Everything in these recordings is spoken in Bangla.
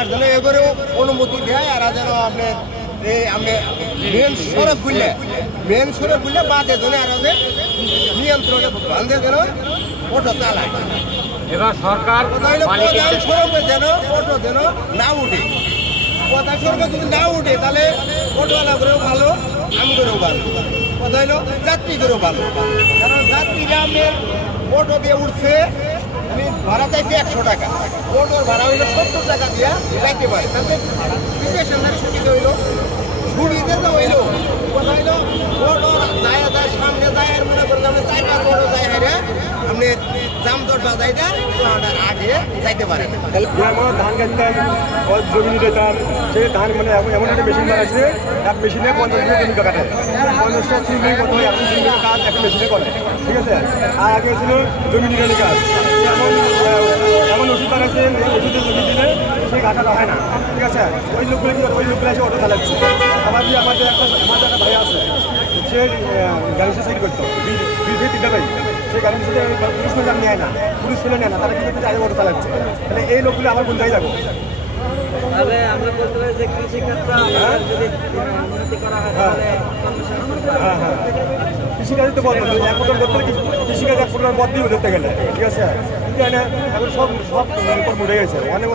সরকার যেন এবারেও অনুমতি দেয় আর যেন আপনার এই আমরা মেন সড়ক খুললে বাদে যেন আর নিয়ন্ত্রণে বান্ধে যেন অটো চালায়। এবার সরকার প্রধান সড়কে যেন অটো যেন না উঠে, প্রধান সড়কে যদি না উঠে তাহলে অটোওয়ালা করেও ভালো, আমি করেও ভালো, কথা হইলো যাত্রী করেও ভালো। কারণ যাত্রীরা আপনার অটো দিয়ে উঠছে, আমি ভাড়া চাইছি 100 টাকা, অটোর ভাড়া হইলো 70 টাকা দিয়ে যাইতে পারে। তাতে বিদেশের সুবিধা হইলো, সুবিধা তো হইলো, কথা হইলো অটো যায় সামনে যায় আর মনে করেন আপনি 4-5 অটো যায় হারে আপনি জামজট বাজাই দেন আগে যাইতে পারেন। ধান কাটতাম জমি দিতাম, সেই ধান মানে এমন একটা মেশিন বানাইছে, এক মেশিনে 50 জমি কাটে, 50টা সিলিং কত হয়, এখন সিলিং কাজ একটা মেশিনে করে, ঠিক আছে। আর আগে ছিল জমি নিগানি কাজ, এমন ওষুধ বানাইছে, এই ওষুধের জমি দিলে সেই কাটাটা হয় না, ঠিক আছে। ওই লোকগুলো এসে অটো চালাচ্ছে। আবার যে আমাদের একটা ভাই আছে, সে গাড়ি সাইড করতো, 2-3টা ভাই, সেই গাড়ির সাথে পুলিশ ম্যাডাম নেয় না, পুলিশ ফেলে নেয় না, তারা কিন্তু আগে অটো চালাচ্ছে। তাহলে এই লোকগুলো আবার কোন জায়গায় যাবো? তাহলে আমরা বলতে পারি যে কৃষিক্ষেত্রে যদি উন্নতি করা হয় তাহলে কৃষিকাজে তো বন্ধ, এক প্রকার করতে কৃষিকাজ এক প্রকার বদ দিয়ে ধরতে গেলে, ঠিক আছে। কিন্তু এখন সব কর্ম উঠে গেছে, অনেক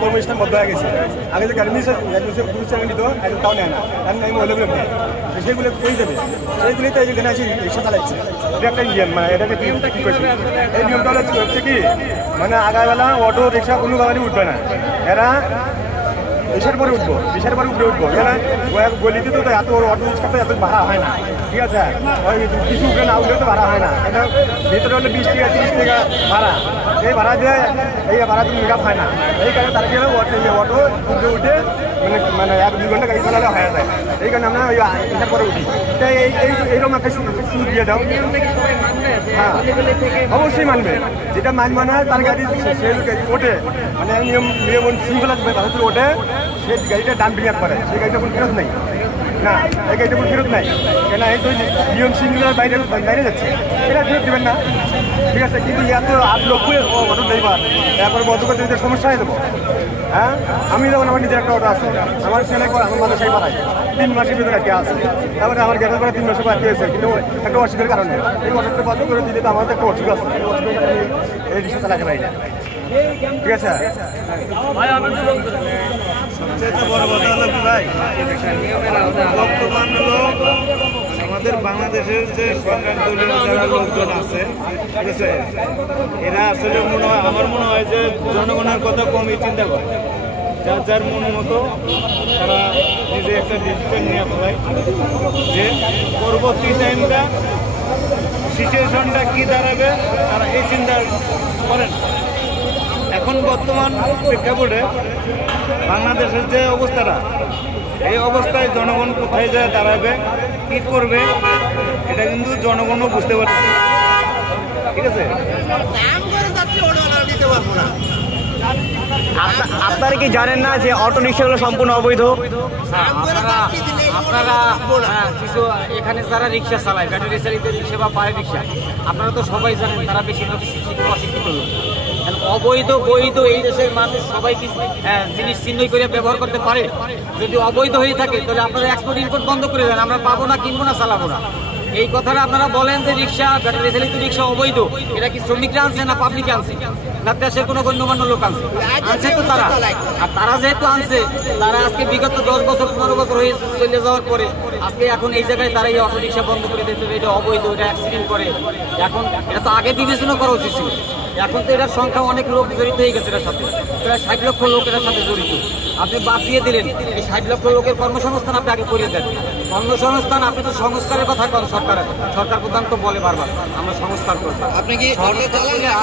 কর্মস্থান বদ্ধ হয়ে গেছে। আগে যে গার্মেন্টসে পুলিশ চালিয়ে নিত, এখন তাও নেয় না, কারণ আমি মহিলাগুলো নেয়, সেগুলো পেয়ে যাবে, সেইগুলোই তো এখানে আসি রিক্সা চালাচ্ছে। এটা একটা নিয়ম, মানে এটাকে কি করছে, এই নিয়মটা হচ্ছে কি, মানে আগাবেলা অটো রিক্সা কোনো গাড়ি উঠবে না, এরা দেশের পরে উঠবো, দেশের পরে উঠবো, এরা গলিতে তো এত অটো রিক্সাতে এত ভাড়া হয় না, ঠিক আছে। ওই কিছু উঠে না উঠলে তো ভাড়া হয় না, এটা ভিতরে হলে 20 টাকা 30 টাকা ভাড়া, এই ভাড়া দিয়ে এই ভাড়া দিয়ে মেকআপ হয় না। এই কারণে তারা কি অটো উঠে মানে 1-2 ঘন্টা গাড়ি চালালে হয়ে যায়, এই কারণে আমরা ওই এটার পরে উঠি। তাই এইরকম একটা সুযোগ দিয়ে দাও। হ্যাঁ অবশ্যই মানবে, যেটা মানবে না তার গাড়ি সে ওঠে, মানে নিয়ম শৃঙ্খলা ওঠে, সে গাড়িটা ডাম্পিং করে, সেই গাড়িটা কোনো ফেরত নেই না, এই গাড়িটা কোনো ফেরত নাই, কেন এই তো নিয়ম শৃঙ্খলার বাইরে যাচ্ছে, এটা ফেরত দেবেন না, ঠিক আছে। কিন্তু এত 8 লক্ষ অটো ড্রাইভার এরপর বন্ধ করতে দিতে সমস্যা হয়ে দেবো। হ্যাঁ আমি যেমন আমার নিজের একটা অটো আছে, আমার ছেলে আমার মাদ্রাসায় পাঠায় 3 মাসের ভিতরে একটা আছে, তারপরে আমার গ্যাসের পরে 3 মাসের পর হয়েছে, কিন্তু একটা অসুখের কারণে এই অটোটা বন্ধ করে দিলে তো আমার তো একটা অসুখ আছে, এই রিক্সা চালাতে পারি না, ঠিক আছে। সবচেয়ে বড় কথা হলো কি ভাই, বর্তমান হলো আমাদের বাংলাদেশের যে সরকার দলীয় যারা লোকজন আছে, ঠিক আছে, এরা আসলে আমার মনে হয় যে জনগণের কথা কমই চিন্তা করে, যার যার মন মতো তারা নিজে একটা ডিসিশন নিয়ে ফেলায় যে পরবর্তী টাইমটা সিচুয়েশনটা কী দাঁড়াবে তারা এই চিন্তা করেন। এখন বর্তমান প্রেক্ষাপটে বাংলাদেশের যে অবস্থাটা, এই অবস্থায় জনগণ কোথায় যায় দাঁড়াবে, কী করবে, এটা কিন্তু জনগণও বুঝতে পারছে, ঠিক আছে। আপনারা কি জানেন না যে অটো রিক্সাগুলো সম্পূর্ণ অবৈধ? আপনারা কিছু এখানে যারা রিক্সা চালায়, ব্যাটারি চালিত রিক্সা বা পায়ে রিক্সা, আপনারা তো সবাই জানেন তারা বেশিরভাগ অশিক্ষিত লোক। অবৈধ বৈধ এই দেশের মানুষ সবাই কি জিনিস চিহ্নই করে ব্যবহার করতে পারে? যদি অবৈধ হয়ে থাকে তাহলে আপনারা এক্সপোর্ট ইম্পোর্ট বন্ধ করে দেন, আমরা পাবো না, কিনবো না, চালাবো না। এই কথাটা আপনারা বলেন যে রিক্সা ব্যাটারি চালিত রিক্সা অবৈধ, এটা কি শ্রমিকরা আনছে না পাবলিক আনছে না দেশের কোনো গণ্যমান্য লোক আনছে? আনছে তো তারা। আর তারা যেহেতু আনছে, তারা আজকে বিগত 10 বছর 15 বছর হয়ে চলে যাওয়ার পরে আজকে এখন এই জায়গায় তারা এই অটো রিক্সা বন্ধ করে দিতে, এটা অবৈধ, এটা অ্যাক্সিডেন্ট করে। এখন এটা তো আগে বিবেচনা করা উচিত ছিল। এখন তো এটার সংখ্যা অনেক লোক জড়িত হয়ে গেছে এটার সাথে, প্রায় 60 লক্ষ লোক এটার সাথে জড়িত। আপনি বাদ দিয়ে দিলেন, এই 60 লক্ষ লোকের কর্মসংস্থান আপনি আগে করিয়ে দেন। কর্মসংস্থান, আপনি তো সংস্কারের কথা কন, সরকার প্রধান তো বলে বারবার আমরা সংস্কার করব। আপনি কি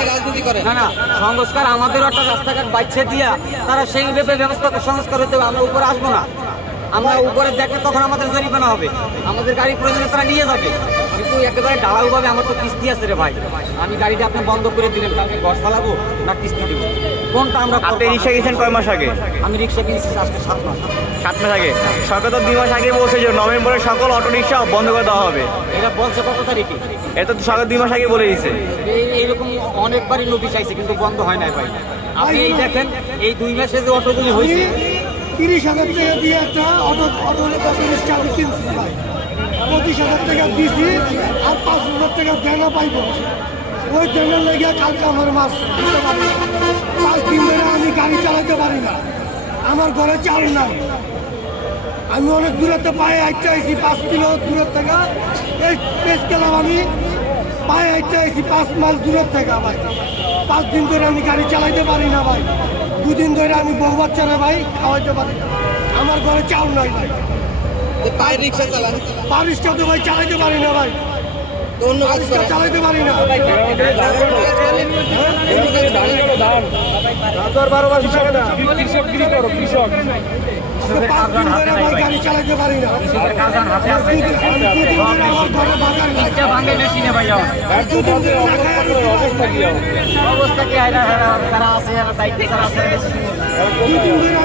রাজনীতি করেন? না না, সংস্কার আমাদেরও একটা রাস্তাঘাট বাচ্চা দিয়া তারা সেইভাবে ব্যবস্থা সংস্কার হতে হবে। আমরা উপরে আসবো না, আমরা উপরে দেখলে তখন আমাদের জরিমানা হবে, আমাদের গাড়ি প্রয়োজনে তারা নিয়ে যাবে। কিন্তু একেবারে ঢালাওভাবে আমার তো কিস্তি আছে রে ভাই, আমি গাড়িটা আপনি বন্ধ করে দিলেন, কালকে ঘর চালাবো না কিস্তি দিব, কোনটা আমরা? আপনি রিক্সা কিনছেন কয় মাস আগে? আমি রিক্সা কিনছি আজকে 7 মাস। 7 মাস আগে? সরকার তো 2 মাস আগে বলছে যে নভেম্বরে সকল অটো রিক্সা বন্ধ করে দেওয়া হবে। এটা বলছে কত তারিখে? এটা তো সরকার 2 মাস আগে বলে দিয়েছে। এইরকম অনেকবারই নোটিশ আইছে কিন্তু বন্ধ হয় না ভাই। আপনি এই দেখেন এই 2 মাসে যে অটোগুলি হয়েছে 30,000 টাকা দিয়ে একটা অটো রিক্সা আমি কিনছি ভাই, 25,000 টাকা দিছি আর 5,000 টাকা দেনা পাইব। ওই দেনার লেগে কালকে আমার মাছ দিতে পারি না। 5 দিন ধরে আমি গাড়ি চালাতে পারি না, আমার ঘরে চাল নাই। আমি অনেক দূরত্ব পায়ে হাঁটতে আইছি, 5 কিলো দূরের থেকে এই পেস গেলাম আমি পায়ে হাঁটতে আইছি 5 মাইল দূরের থেকে ভাই। 5 দিন ধরে আমি গাড়ি চালাইতে পারি না ভাই। 2 দিন ধরে আমি বউ বাচ্চারা ভাই খাওয়াইতে পারি না, আমার ঘরে চাল নাই ভাই। পায়ে রিক্সা চালান, বারিশটা তো ভাই চালাইতে পারি না ভাই, তো অন্য কাজ বারিশটা চালাইতে পারি না। আজকে 5 দিন ধরে ভাই গাড়ি চালাইতে পারি না। আমি 2 দিন ধরে আমার ঘরে বাজার নাই। এটা ভাঙে মেশিনে ভাই যাও 2 দিন ধরে না খাই আমি অবস্থা কি হয় না যারা আছে যারা দায়িত্বে যারা আছে 2 দিন ধরে